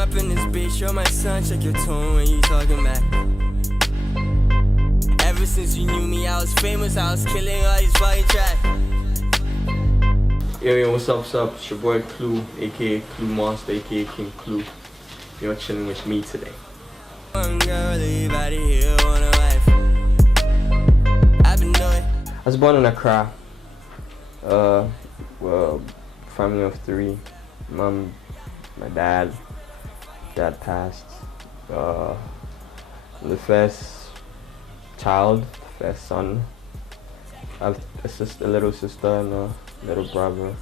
up in this bitch, you're my son, check your tone when you talking back. Ever since you knew me, I was famous, I was killing all these fucking tracks. Yo, what's up, It's your boy Klu, aka KluMonsta, aka King Klu. You're chilling with me today. One girl, everybody here want a wife. I've been doing. I was born in Accra. Well, family of 3. Mom, my dad passed. The first child, first son. I have a little sister and a little brother.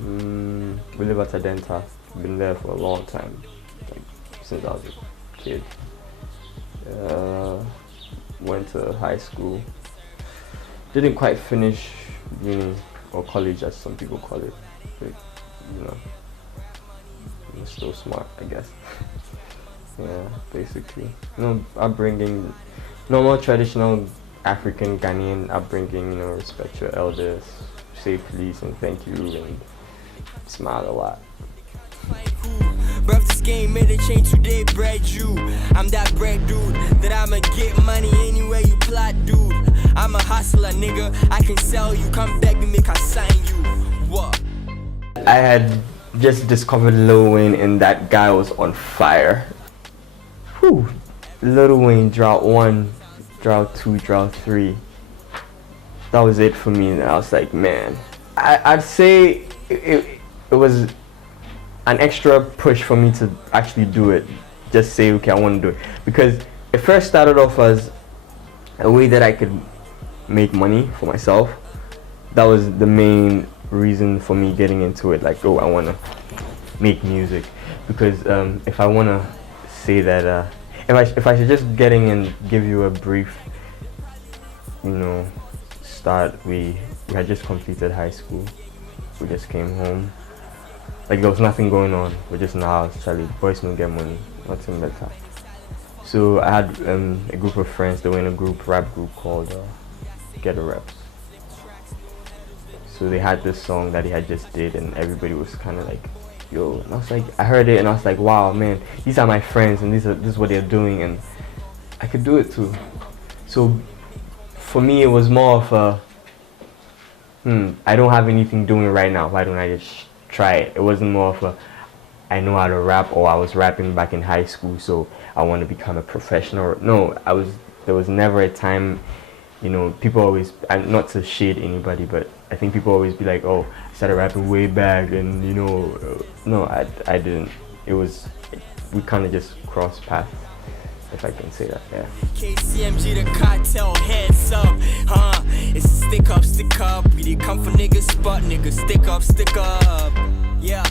We live at Adenta. Been there for a long time, like since I was a kid. Went to high school. Didn't quite finish uni or college, as some people call it. But, you know, I'm still smart, I guess. Yeah, basically. Upbringing, normal traditional African Ghanaian upbringing. Respect your elders, say please and thank you, and smile a lot. Bruv, this game made a change today, bread you. I'm that bread dude, that I'ma get money anywhere you plot, dude. I'm a hustler, nigga, I can sell you, come beg me, make I sign you. What? I had just discovered Lil Wayne and that guy was on fire. Whew. Lil Wayne, drought 1, drought 2, drought 3. That was it for me, and I was like, man. I'd say it was an extra push for me to actually do it. Just say, okay, I want to do it. Because it first started off as a way that I could make money for myself. That was the main reason for me getting into it. Like, oh, I want to make music. Because if I want to say that, if I should just getting and give you a brief, start, we had just completed high school. We just came home. Like, there was nothing going on. We're just in the house, Charlie. Boys don't get money. Nothing better. So I had a group of friends. They were in a rap group called Get a Reps. So they had this song that he had just did, and everybody was kind of like, yo. And I was like, I heard it, and I was like, wow, man, these are my friends, and this is what they're doing, and I could do it too. So for me, it was more of a, I don't have anything doing right now. Why don't I just try it? It wasn't more of a, I know how to rap, or I was rapping back in high school, so I want to become a professional. No, there was never a time, people always, not to shade anybody, but I think people always be like, oh, I started rapping way back, and no, I didn't. It was, we kind of just crossed paths, if I can say that, yeah. KCMG, the cartel, hands up, it's stick up, we did come for niggas, spot niggas, stick up, yeah.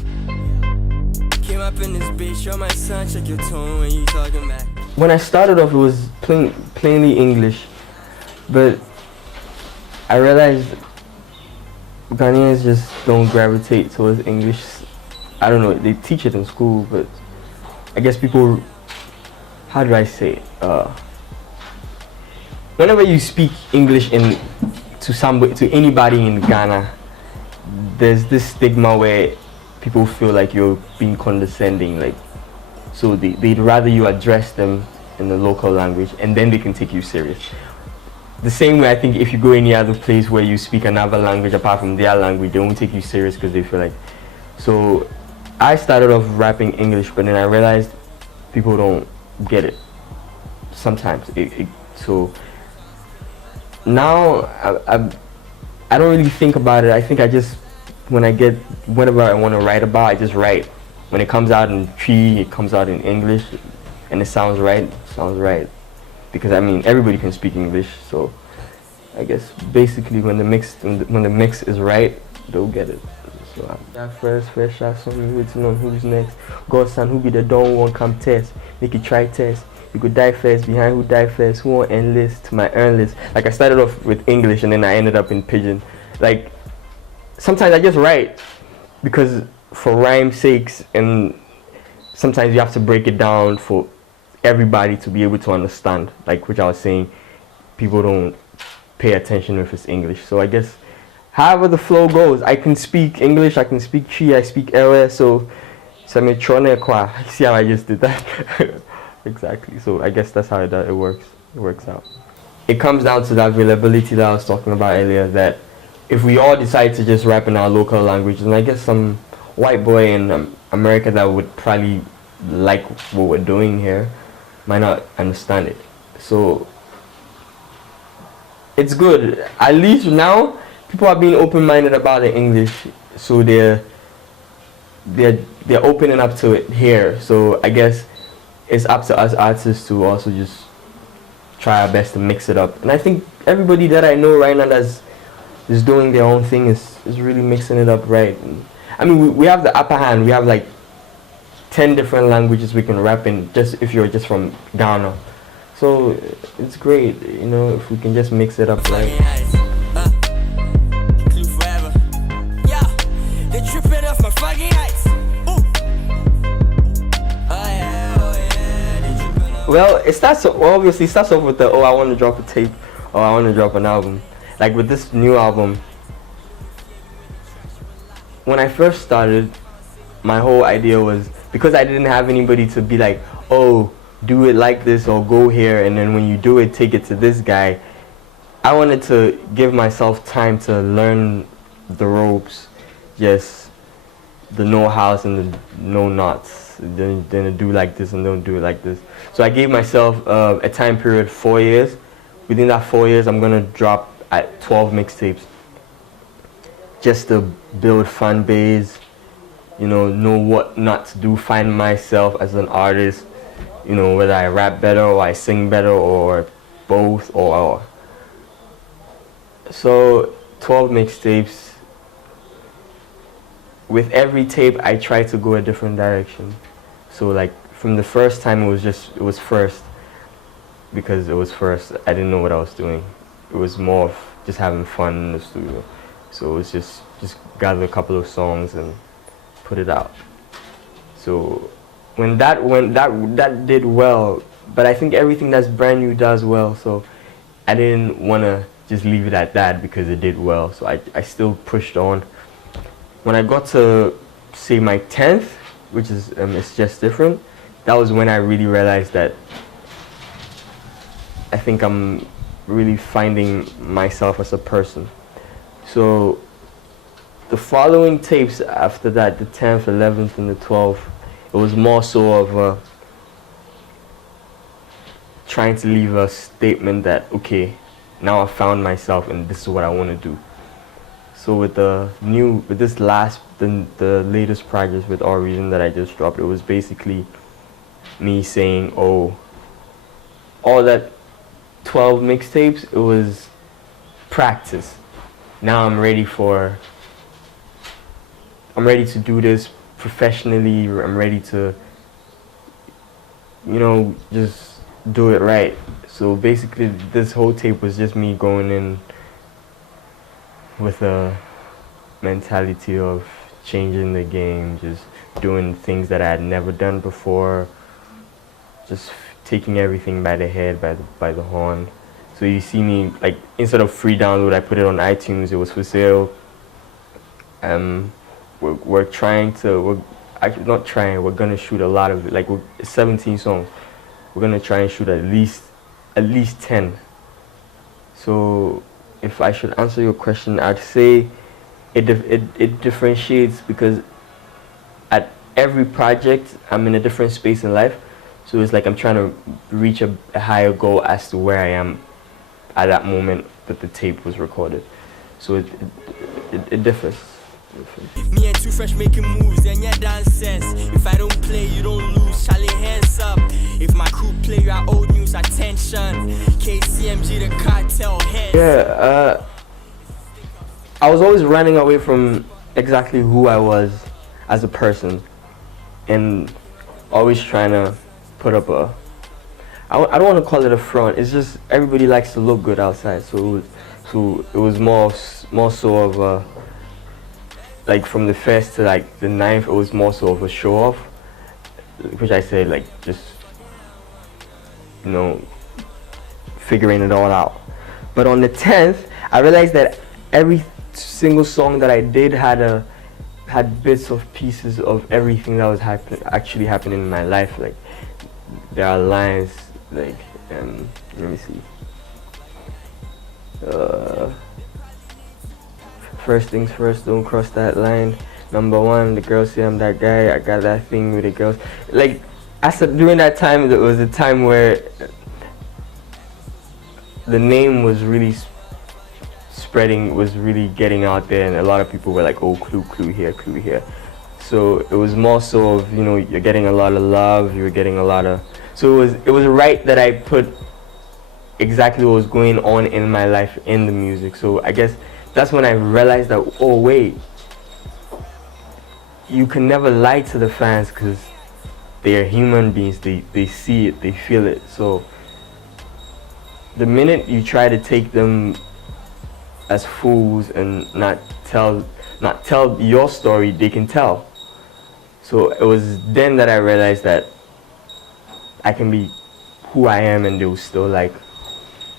Came up in this bitch, you're my son, check your tone when you talking back. When I started off, it was plainly English, but I realized Ghanaians just don't gravitate towards English. I don't know, they teach it in school, but I guess people, how do I say it? Whenever you speak English to anybody in Ghana, there's this stigma where people feel like you're being condescending, like, so they'd rather you address them in the local language, and then they can take you serious. The same way, I think if you go any other place where you speak another language apart from their language, they won't take you serious because they feel like. So I started off rapping English, but then I realized people don't get it sometimes. So now I don't really think about it. I think I just, whenever I want to write about, I just write. When it comes out in Tree, it comes out in English, and it sounds right. Because everybody can speak English, so I guess basically when the mix is right, they'll get it. So that first shot, so we waiting on who's next. Godson, who be the don't want come test, make it try test. You could die first, behind who die first, who want enlist to my earn list. Like, I started off with English and then I ended up in Pidgin. Like, sometimes I just write because for rhyme's sakes, and sometimes you have to break it down for everybody to be able to understand, like which I was saying, people don't pay attention if it's English. So I guess however the flow goes, I can speak English, I can speak Chi, I speak Ewe, so Semitrone kwa. See how I just did that? Exactly. So I guess that's how it works. It works out. It comes down to that availability that I was talking about earlier, that if we all decide to just rap in our local language, and I guess some white boy in America that would probably like what we're doing here might not understand it. So it's good. At least now people are being open-minded about the English, so they're opening up to it here. So I guess it's up to us artists to also just try our best to mix it up. And I think everybody that I know right now that's is doing their own thing is really mixing it up right. And, I mean, we have the upper hand. We have like 10 different languages we can rap in, just if you're just from Ghana. So it's great, you know, if we can just mix it up right. Well, obviously it starts off with the, oh, I want to drop a tape, or I want to drop an album. Like with this new album, when I first started, my whole idea was, because I didn't have anybody to be like, oh, do it like this or go here, and then when you do it, take it to this guy. I wanted to give myself time to learn the ropes, just the know-hows and the know-nots. Then to do like this and don't do it like this. So I gave myself a time period, 4 years. Within that 4 years, I'm gonna drop at 12 mixtapes, just to build fan base, you know what not to do, find myself as an artist, you know, whether I rap better or I sing better or both, or so 12 mixtapes. With every tape I try to go a different direction. So like from the first time it was first, because it was first, I didn't know what I was doing. It was more of just having fun in the studio. So it was just gather a couple of songs and put it out. So when that did well, but I think everything that's brand new does well, so I didn't want to just leave it at that because it did well. So I still pushed on. When I got to say my 10th, which is It's Just Different, that was when I really realized that I think I'm really finding myself as a person. So the following tapes after that, the 10th, 11th, and the 12th, it was more so of trying to leave a statement that, okay, now I found myself and this is what I want to do. So with the latest project with All Reason that I just dropped, it was basically me saying, oh, all that 12 mixtapes, it was practice. Now I'm ready to do this professionally. I'm ready to, you know, just do it right. So basically this whole tape was just me going in with a mentality of changing the game, just doing things that I had never done before, just taking everything by the head, by the horn. So you see me, like, instead of free download, I put it on iTunes. It was for sale. We're gonna shoot a lot of it. Like, 17 songs. We're gonna try and shoot at least 10. So if I should answer your question, I'd say it differentiates, because at every project I'm in a different space in life. So it's like I'm trying to reach a higher goal as to where I am at that moment that the tape was recorded. So it differs. Me and Too Fresh making moves and your dance sense. If I don't play, you don't lose. Charlie, hands up. If my crew play, you are old news. Attention. KCMG, the cartel, hands. Yeah, I was always running away from exactly who I was as a person, and always trying to put up I don't want to call it a front. It's just everybody likes to look good outside. So it was more so of like from the 1st to like the 9th, it was more so of a show off, which I said, like, just, you know, figuring it all out. But on the 10th, I realized that every single song that I did had had bits of pieces of everything that was actually happening in my life. Like there are lines like let me see. First things first, don't cross that line. Number one, the girls say I'm that guy. I got that thing with the girls. Like I said, during that time, it was a time where the name was really spreading, was really getting out there, and a lot of people were like, oh, Klu here, Klu here. So it was more so of, you know, you're getting a lot of love, you're getting a lot of, so it was right that I put exactly what was going on in my life in the music. So I guess that's when I realized that, oh wait, you can never lie to the fans because they are human beings, they see it, they feel it. So the minute you try to take them as fools and not tell your story, they can tell. So it was then that I realized that I can be who I am and they'll still like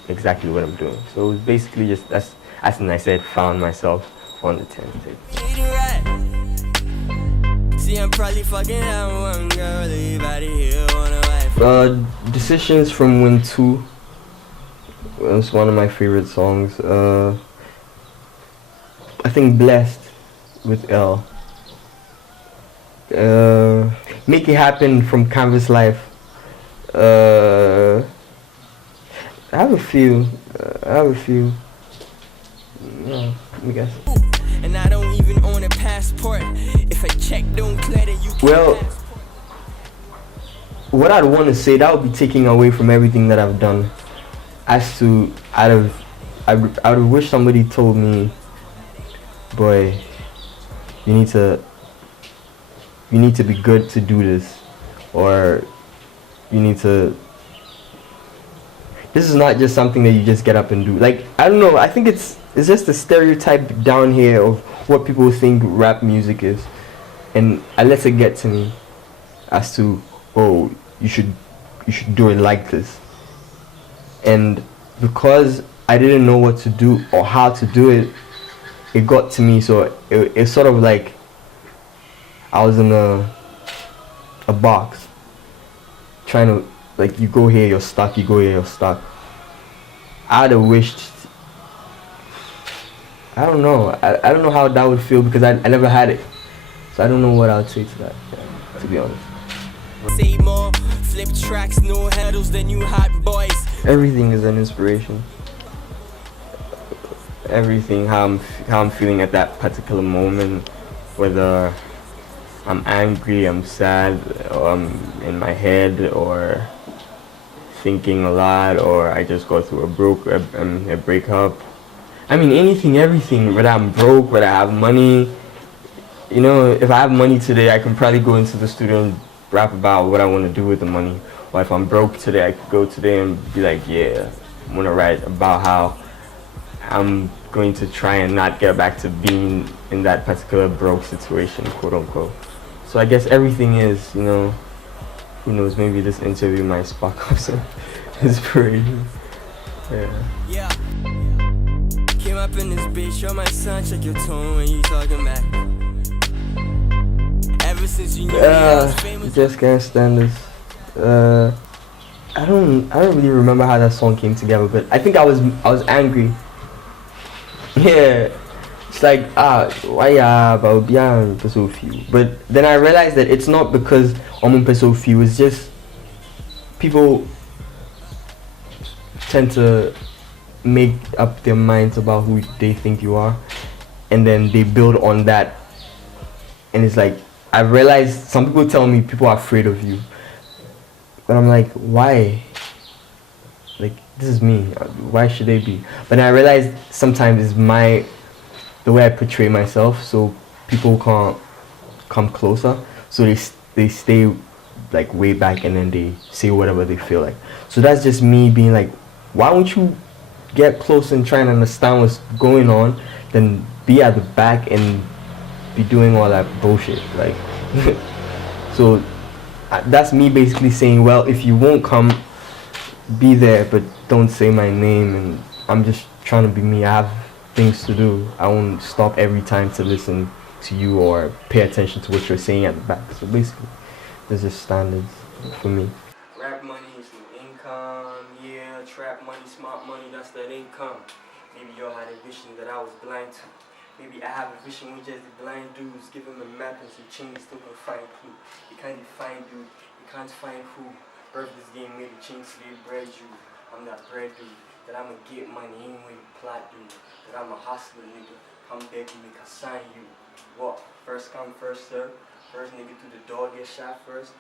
exactly what I'm doing. So it was basically just, that's when I said found myself on the 10th tape. See, I'm probably fucking out one girl, everybody here wanna wife. Decisions from Win 2. It's one of my favorite songs. I think Blessed with L. Make It Happen from Canvas Life. I have a few. Yeah, I guess. And I don't even own a passport. If a check don't clear, then you can't. Well, what I'd want to say, that would be taking away from everything that I've done. As to, I would wish somebody told me, boy, you need to be good to do this, or this is not just something that you just get up and do. Like, I don't know, I think it's just a stereotype down here of what people think rap music is, and I let it get to me as to, oh, you should do it like this. And because I didn't know what to do or how to do it, it got to me. So it's sort of like I was in a box trying to, like, you go here, you're stuck, you go here, you're stuck. I'd have wished, I don't know how that would feel because I never had it. So I don't know what I would say to that, to be honest. Say more, flip tracks, no handles, than you hot boys. Everything is an inspiration. Everything, how I'm feeling at that particular moment, whether I'm angry, I'm sad, or I'm in my head, or thinking a lot, or I just go through a breakup. I mean, anything, everything, whether I'm broke, whether I have money. You know, if I have money today, I can probably go into the studio and rap about what I want to do with the money. Or if I'm broke today, I could go today and be like, yeah, I want to write about how I'm going to try and not get back to being in that particular broke situation, quote unquote. So I guess everything is, you know, who knows, maybe this interview might spark up some inspiration. Yeah. Came up in this bitch, you're my son, check your tone when you talking back. Ever since you knew me, I was famous. Just can't stand this. I don't really remember how that song came together, but I think I was angry. Yeah, it's like why so few. But then I realized that it's not because so few. It's just people tend to make up their minds about who they think you are, and then they build on that. And it's like, I realized some people tell me people are afraid of you, but I'm like, why? Like, this is me. Why should they be? But I realized sometimes it's the way I portray myself, so people can't come closer. So they stay like way back, and then they say whatever they feel like. So that's just me being like, why don't you get close and try and understand what's going on, then be at the back and be doing all that bullshit, like. So that's me basically saying, well, if you won't come, be there, but don't say my name. And I'm just trying to be me. I have things to do. I won't stop every time to listen to you or pay attention to what you're saying at the back. So basically, there's just standards for me. Rap money is no income, yeah. Trap money, smart money, that's that income. Maybe y'all had a vision that I was blind to. Maybe I have a vision we just the blind dudes. Give him a map and some chains, still can find Klu. You can't define dude, you can't find who. Birth this game made the chain slave bread you. I'm that bread dude, that I'ma get money anyway you plot dude. That I'm a hustler nigga, come beg me, can sign you. What? First come, first serve. First nigga through the door get shot first.